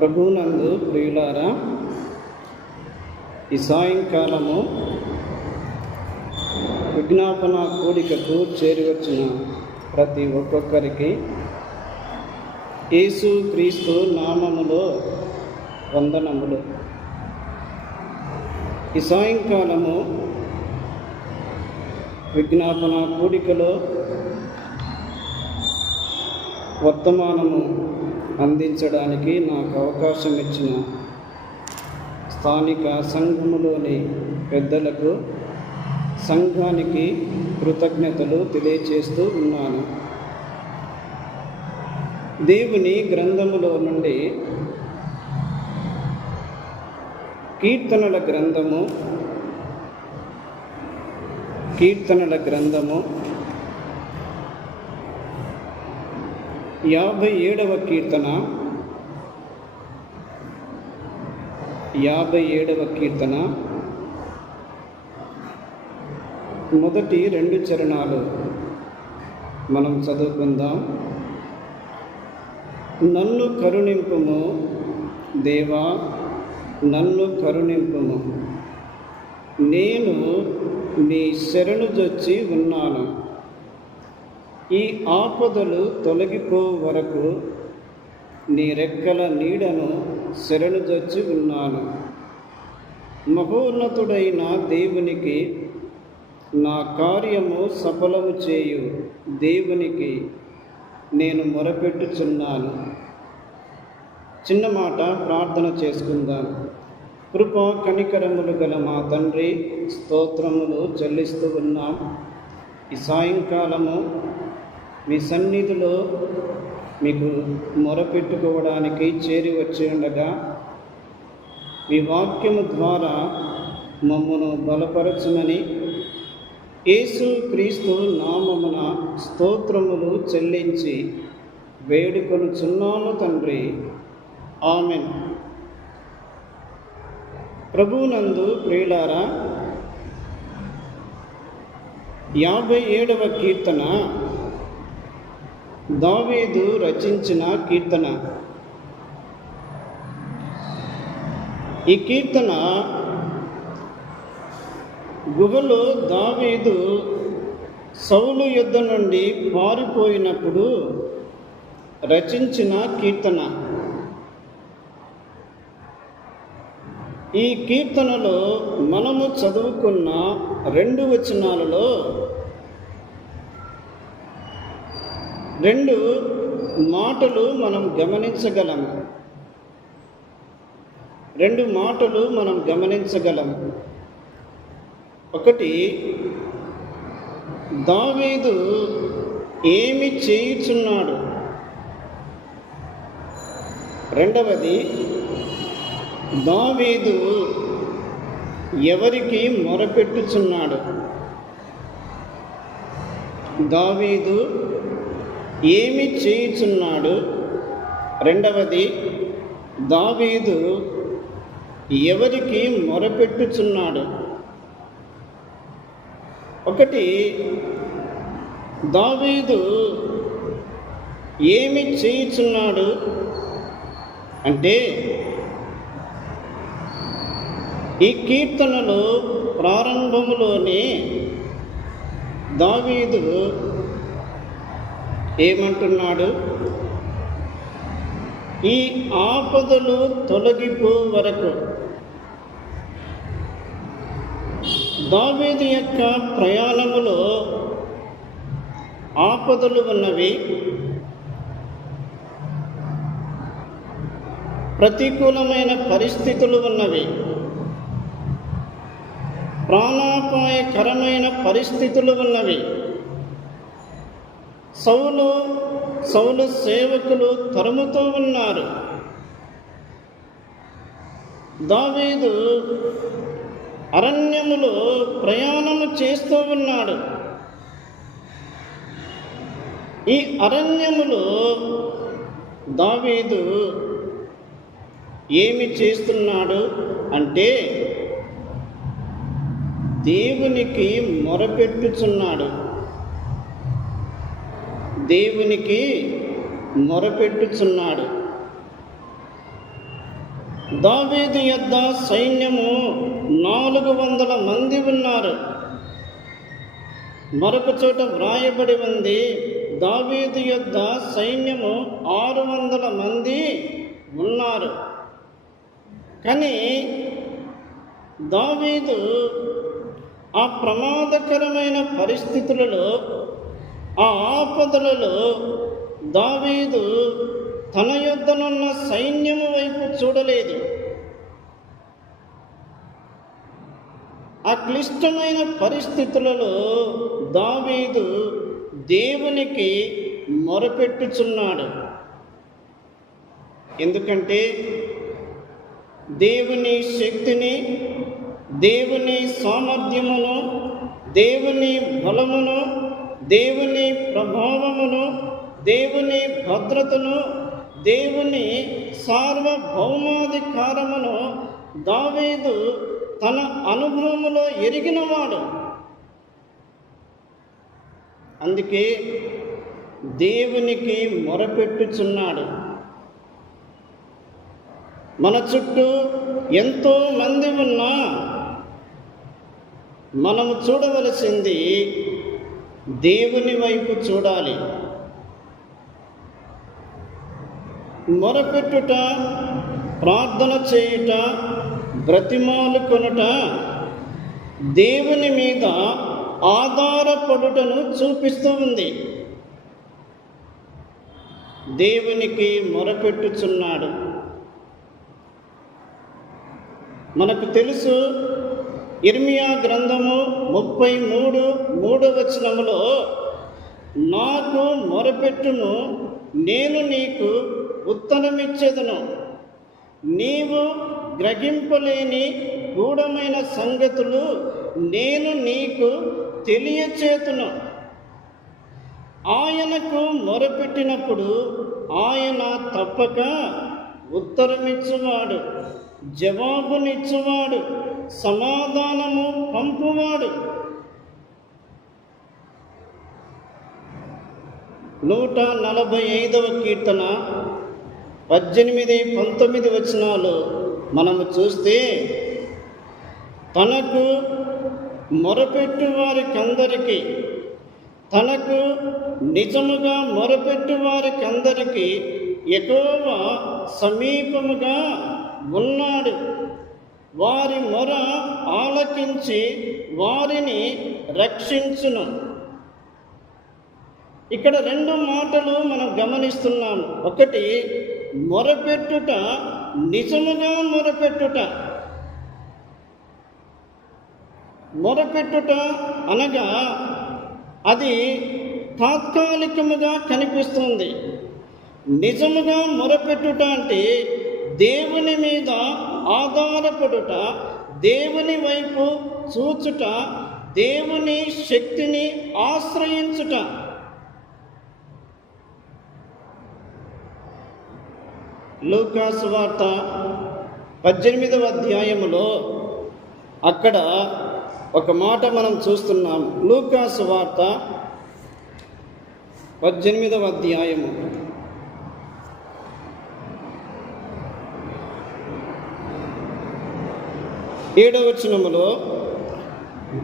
ప్రభువునందు ప్రియులారా, ఈ సాయంకాలము విజ్ఞాపన కూడికకు చేరివచ్చిన ప్రతి ఒక్కొక్కరికి యేసు క్రీస్తు నామములో వందనములు. ఈ సాయంకాలము విజ్ఞాపన కూడికలో వర్తమానము అందించడానికి నాకు అవకాశం ఇచ్చిన స్థానిక సంఘములోని పెద్దలకు, సంఘానికి కృతజ్ఞతలు తెలియచేస్తూ ఉన్నాను. దేవుని గ్రంథములో నుండి కీర్తనల గ్రంథము 57వ కీర్తన 57వ కీర్తన మొదటి 2 చరణాలు మనం చదువుకుందాం. నన్ను కరుణింపుము దేవా, నన్ను కరుణింపుము, నేను నీ శరణుజొచ్చి ఉన్నాను. ఈ ఆపదలు తొలగిపో వరకు నీ రెక్కల నీడను శరణుజొచ్చి ఉన్నాను. మహోన్నతుడైన దేవునికి నా కార్యము సఫలము చేయు దేవునికి నేను మొరపెట్టుచున్నాను. చిన్న మాట ప్రార్థన చేసుకుందాం. కృప కనికరములు గల మా తండ్రి, స్తోత్రములు చెల్లిస్తూ ఉన్నాం. ఈ సాయంకాలము మీ సన్నిధిలో మీకు మొరపెట్టుకోవడానికి చేరి వచ్చి ఉండగా మీ వాక్యము ద్వారా మమ్మను బలపరచుమని యేసు క్రీస్తు నామమున స్తోత్రములు చెల్లించి వేడుకొనుచున్నాను తండ్రి, ఆమెన్. ప్రభువునందు ప్రియులారా, 57వ కీర్తన దావీదు రచించిన కీర్తన. ఈ కీర్తన గుహలో దావీదు సౌలు యుద్ధ నుండి పారిపోయినప్పుడు రచించిన కీర్తన. ఈ కీర్తనలో మనము చదువుకున్న 2 వచనాలలో 2 మాటలు మనం గమనించగలము. 2 మాటలు మనం గమనించగలము. ఒకటి, దావీదు ఏమి చేయుచున్నాడు. రెండవది, దావీదు ఎవరికి మొరపెట్టుచున్నాడు. దావీదు ఏమి చేయుచున్నాడు. రెండవది, దావీదు ఎవరికి మొరపెట్టుచున్నాడు. ఒకటి, దావీదు ఏమి చేయుచున్నాడు అంటే, ఈ కీర్తనలో ప్రారంభములోనే దావీదు ఏమంటున్నాడు? ఈ ఆపదలు తొలగిపో వరకు. దావీదు యొక్క ప్రయాణములో ఆపదలు ఉన్నవి, ప్రతికూలమైన పరిస్థితులు ఉన్నవి, ప్రాణాపాయకరమైన పరిస్థితులు ఉన్నవి. సౌలు సేవకులు తరుముతూ ఉన్నారు. దావీదు అరణ్యములో ప్రయాణము చేస్తూ ఉన్నాడు. ఈ అరణ్యములో దావీదు ఏమి చేస్తున్నాడు అంటే, దేవునికి మొరపెట్టుచున్నాడు. దేవునికి మొరపెట్టుచున్నాడు. దావీదు యొద్ద సైన్యము 400 మంది ఉన్నారు. మరొక చోట వ్రాయబడి ఉంది, దావీదు యొద్ద సైన్యము 600 మంది ఉన్నారు. కానీ దావీదు ఆ ప్రమాదకరమైన పరిస్థితులలో, ఆ ఆపదలలో దావీదు తన యొద్దనున్న సైన్యము వైపు చూడలేదు. ఆ క్లిష్టమైన పరిస్థితులలో దావీదు దేవునికి మొరపెట్టుచున్నాడు. ఎందుకంటే దేవుని శక్తిని, దేవుని సామర్థ్యమును, దేవుని బలమును, దేవుని ప్రభావమును, దేవుని భద్రతను, దేవుని సార్వభౌమాధికారమును దావీదు తన అనుభవములో ఎరిగినవాడు. అందుకే దేవునికి మొరపెట్టుచున్నాడు. మన చుట్టూ ఎంతో మంది ఉన్నా మనము చూడవలసింది దేవుని వైపు చూడాలి. మొరపెట్టుట, ప్రార్థన చేయుట, బ్రతిమాలుకొనుట దేవుని మీద ఆధారపడుటను చూపిస్తూ ఉంది. దేవునికి మొరపెట్టుచున్నాడు. మనకు తెలుసు, ఇర్మియా గ్రంథము 33:3 నాకు మొరపెట్టును, నేను నీకు ఉత్తరమిచ్చేదను, నీవు గ్రహింపలేని గూఢమైన సంగతులు నేను నీకు తెలియచేతును. ఆయనకు మొరపెట్టినప్పుడు ఆయన తప్పక ఉత్తరమిచ్చువాడు, జవాబునిచ్చువాడు, సమాధానము పంపువాడు. 145వ కీర్తన 18-19 మనము చూస్తే, తనకు మొరపెట్టు వారికందరికీ, తనకు నిజముగా మొరపెట్టు వారికందరికీ యెహోవా సమీపముగా ఉన్నాడు. వారి మొర ఆలకించి వారిని రక్షించును. ఇక్కడ 2 మాటలు మనం గమనిస్తున్నాము. ఒకటి, మొరపెట్టుట, నిజముగా మొరపెట్టుట. మొరపెట్టుట అనగా అది తాత్కాలికముగా కనిపిస్తుంది. నిజముగా మొరపెట్టుట అంటే దేవుని మీద ఆధారపడుట, దేవుని వైపు చూచుట, దేవుని శక్తిని ఆశ్రయించుట. లూకా సువార్త 18వ అధ్యాయములో అక్కడ ఒక మాట మనం చూస్తున్నాం. లూకా సువార్త 18వ అధ్యాయము 7వ వచనములో,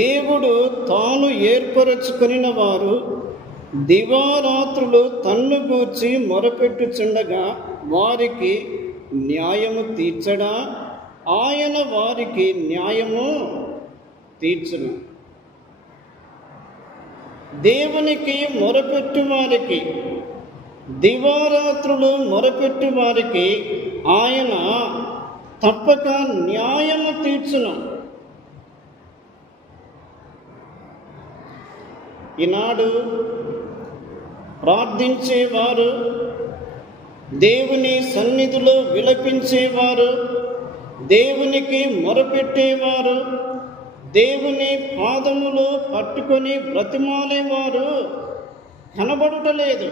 దేవుడు తాను ఏర్పరచుకొనిన వారు దివారాత్రులు తన్ను గూర్చి మొరపెట్టుచుండగా వారికి న్యాయము తీర్చడా? ఆయన వారికి న్యాయము తీర్చును. దేవునికి మొరపెట్టు వారికి, దివారాత్రులు మొరపెట్టు వారికి ఆయన తప్పక న్యాయము తీర్చును. ఈనాడు ప్రార్థించేవారు, దేవుని సన్నిధిలో విలపించేవారు, దేవునికి మొరపెట్టేవారు, దేవుని పాదములు పట్టుకొని బ్రతిమాలేవారు కనబడుటలేదు.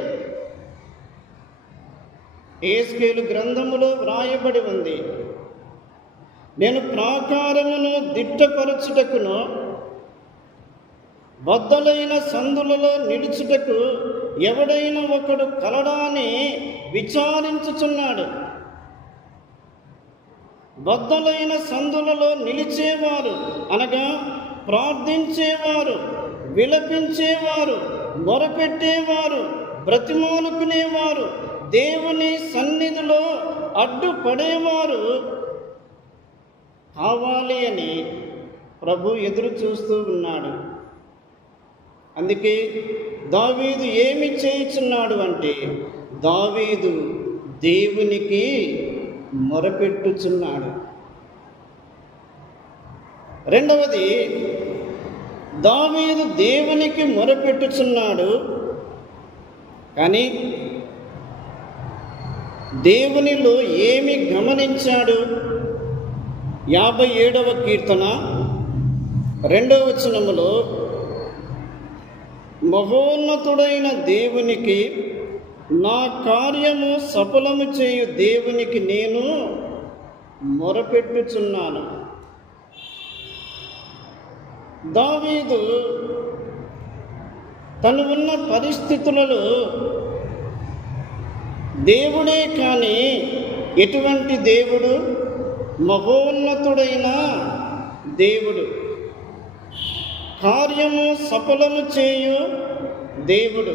యెహెజ్కేలు గ్రంథములో వ్రాయబడి ఉంది, నేను ప్రాకారమును దిట్టపరచుటకును బద్దలైన సందులలో నిలుచుటకు ఎవడైనా ఒకడు కలడా అని విచారించుచున్నాడు. బద్దలైన సందులలో నిలిచేవారు, అనగా ప్రార్థించేవారు, విలపించేవారు, మొరపెట్టేవారు, బ్రతిమాలుకునేవారు, దేవుని సన్నిధిలో అడ్డుపడేవారు కావాలి అని ప్రభు ఎదురు చూస్తూ ఉన్నాడు. అందుకే దావీదు ఏమి చేయుచున్నాడు అంటే, దావీదు దేవునికి మొరపెట్టుచున్నాడు. రెండవది, దావీదు దేవునికి మొరపెట్టుచున్నాడు, కానీ దేవునిలో ఏమి గమనించాడు? 57వ కీర్తన 2వ వచనములో, మహోన్నతుడైన దేవునికి, నా కార్యము సఫలము చేయు దేవునికి నేను మొరపెట్టుచున్నాను. దావీదు తను ఉన్న పరిస్థితులలో దేవుడే కానీ ఎటువంటి దేవుడు? మహోన్నతుడైన దేవుడు, కార్యము సఫలము చేయు దేవుడు.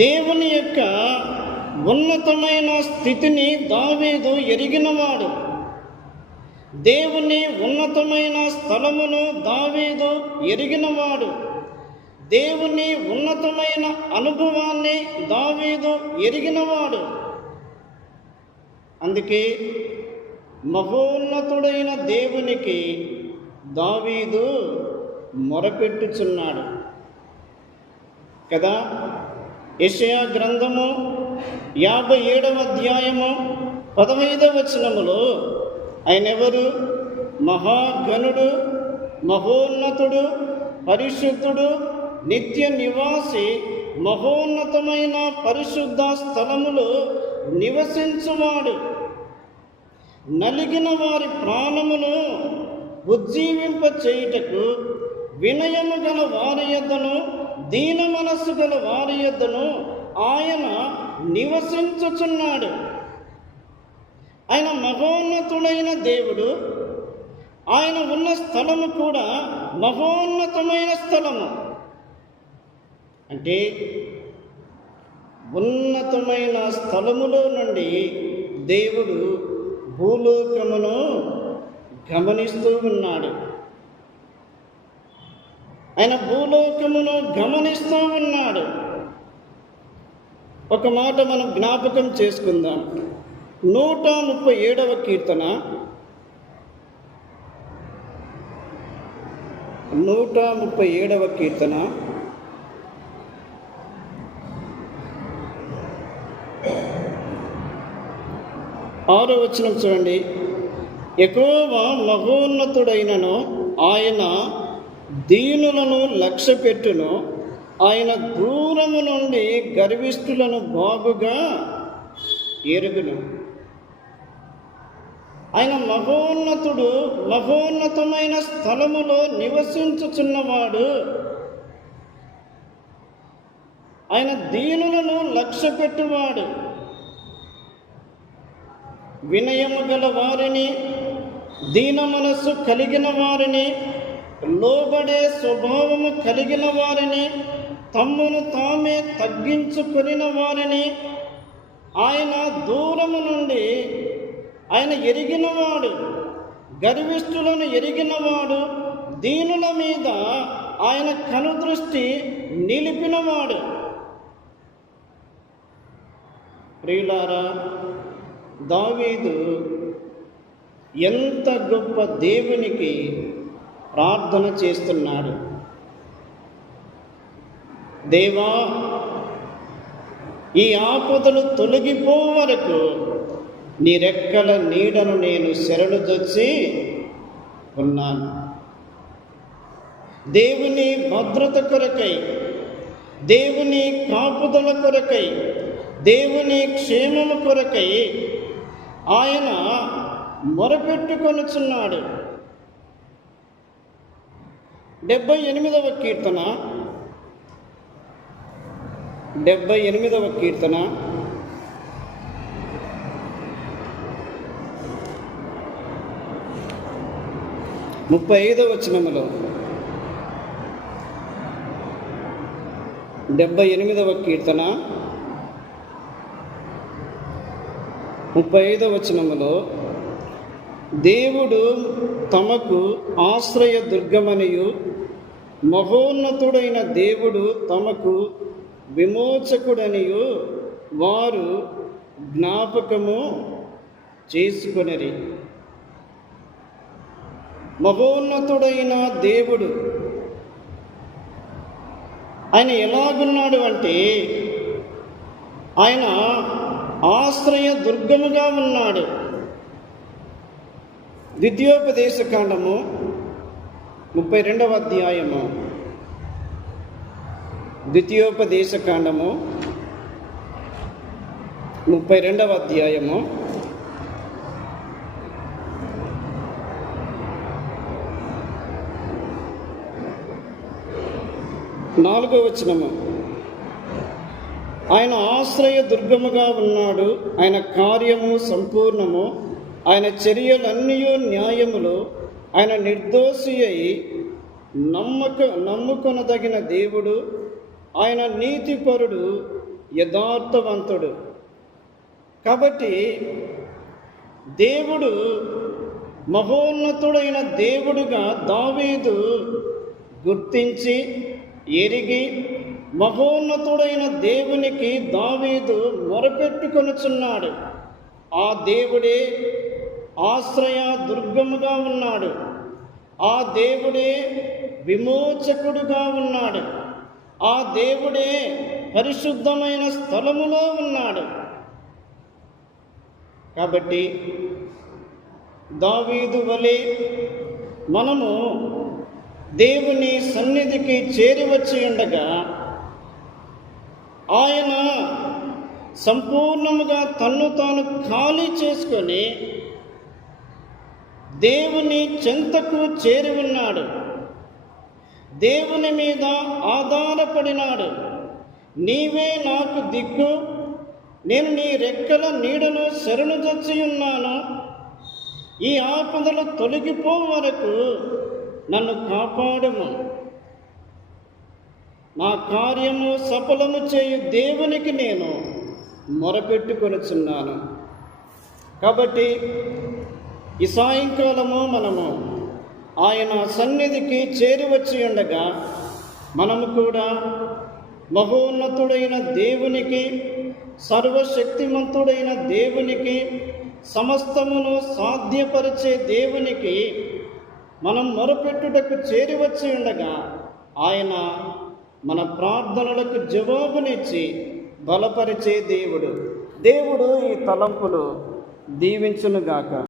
దేవుని యొక్క ఉన్నతమైన స్థితిని దావీదు ఎరిగినవాడు. దేవుని ఉన్నతమైన స్థలమును దావీదు ఎరిగినవాడు. దేవుని ఉన్నతమైన అనుభవాన్ని దావీదు ఎరిగినవాడు. అందుకే మహోన్నతుడైన దేవునికి దావీదు మొరపెట్టుచున్నాడు కదా. యెషయా గ్రంథము 57వ అధ్యాయము 15వ వచనములో ఆయన ఎవరు? మహాగణుడు, మహోన్నతుడు, పరిశుద్ధుడు, నిత్య నివాసి, మహోన్నతమైన పరిశుద్ధ స్థలములో నివసించువాడు, నలిగిన వారి ప్రాణమును ఉజ్జీవింప చేయుటకు వినయము గల వారి యొద్దను, దీన మనస్సు గల వారి యొద్దను ఆయన నివసించుచున్నాడు. ఆయన మహోన్నతుడైన దేవుడు. ఆయన ఉన్న స్థలము కూడా మహోన్నతమైన స్థలము. అంటే ఉన్నతమైన స్థలములో నుండి దేవుడు భూలోకమును గమనిస్తూ ఉన్నాడు. ఆయన భూలోకమును గమనిస్తూ ఉన్నాడు. ఒక మాట మనం జ్ఞాపకం చేసుకుందాం. 137వ కీర్తన 137వ కీర్తన 6వ వచనం చూడండి. యెహోవా మహోన్నతుడైనను, ఆయన దీనులను లక్ష్యపెట్టును, ఆయన దూరము నుండి గర్విష్ఠులను బాగుగా ఎరుగును. ఆయన మహోన్నతుడు, మహోన్నతమైన స్థలములో నివసించుచున్నవాడు. ఆయన దీనులను లక్ష్యపెట్టువాడు. వినయము గల వారిని, దీన మనస్సు కలిగిన వారిని, లోబడే స్వభావము కలిగిన వారిని, తమ్మును తామే తగ్గించుకొనిన వారిని ఆయన దూరము నుండి ఆయన ఎరిగినవాడు. గర్విష్ఠులను ఎరిగినవాడు. దీనుల మీద ఆయన కనుదృష్టి నిలిపినవాడు. ప్రియులారా, దావీదు ఎంత గొప్ప దేవునికి ప్రార్థన చేస్తున్నాడు. దేవా, ఈ ఆపదలు తొలగిపో వరకు నీ రెక్కల నీడను నేను శరణుజొచ్చి ఉన్నాను. దేవుని భద్రత కొరకై, దేవుని కాపుదల కొరకై, దేవుని క్షేమము కొరకై ఆయన మొరపెట్టుకొనుచున్నాడు. 78వ కీర్తన 78వ కీర్తన 35వ వచనములో 78వ కీర్తన 35వ వచనములో దేవుడు తమకు ఆశ్రయ దుర్గమనియు మహోన్నతుడైన దేవుడు తమకు విమోచకుడనియు వారు జ్ఞాపకము చేసుకొనిరి. మహోన్నతుడైన దేవుడు ఆయన ఎలాగున్నాడు అంటే ఆయన ఆశ్రయ దుర్గముగా ఉన్నాడు. ద్వితీయోపదేశ కాండము 32వ అధ్యాయము, ద్వితీయోపదేశ కాండము 32వ అధ్యాయము 4వ వచనము. ఆయన ఆశ్రయ దుర్గముగా ఉన్నాడు, ఆయన కార్యము సంపూర్ణము, ఆయన చర్యలన్నీ న్యాయములు, ఆయన నిర్దోషి అయి నమ్ముకొనదగిన దేవుడు, ఆయన నీతిపరుడు, యథార్థవంతుడు. కాబట్టి దేవుడు మహోన్నతుడైన దేవుడుగా దావీదు గుర్తించి ఎరిగి మహోన్నతుడైన దేవునికి దావీదు మొరపెట్టుకొనుచున్నాడు. ఆ దేవుడే ఆశ్రయ దుర్గముగా ఉన్నాడు, ఆ దేవుడే విమోచకుడుగా ఉన్నాడు, ఆ దేవుడే పరిశుద్ధమైన స్థలములో ఉన్నాడు. కాబట్టి దావీదు వలె మనము దేవుని సన్నిధికి చేరివచ్చి ఉండగా ఆయన సంపూర్ణముగా తన్ను తాను ఖాళీ చేసుకొని దేవుని చెంతకు చేరి ఉన్నాడు, దేవుని మీద ఆధారపడినాడు. నీవే నాకు దిక్కు, నేను నీ రెక్కల నీడను శరణుజొచ్చి ఉన్నాను, ఈ ఆపదలు తొలగిపో వరకు నన్ను కాపాడుము. నా కార్యము సఫలము చేయు దేవునికి నేను మొరపెట్టుకొనుచున్నాను. కాబట్టి ఈ సాయంకాలము మనము ఆయన సన్నిధికి చేరివచ్చి ఉండగా మనము కూడా మహోన్నతుడైన దేవునికి, సర్వశక్తిమంతుడైన దేవునికి, సమస్తమును సాధ్యపరిచే దేవునికి మనం మొరపెట్టుటకు చేరివచ్చి ఉండగా ఆయన మన ప్రార్థనలకు జవాబునిచ్చి బలపరిచే దేవుడు. దేవుడు ఈ తలంపులు దీవించునుగాక.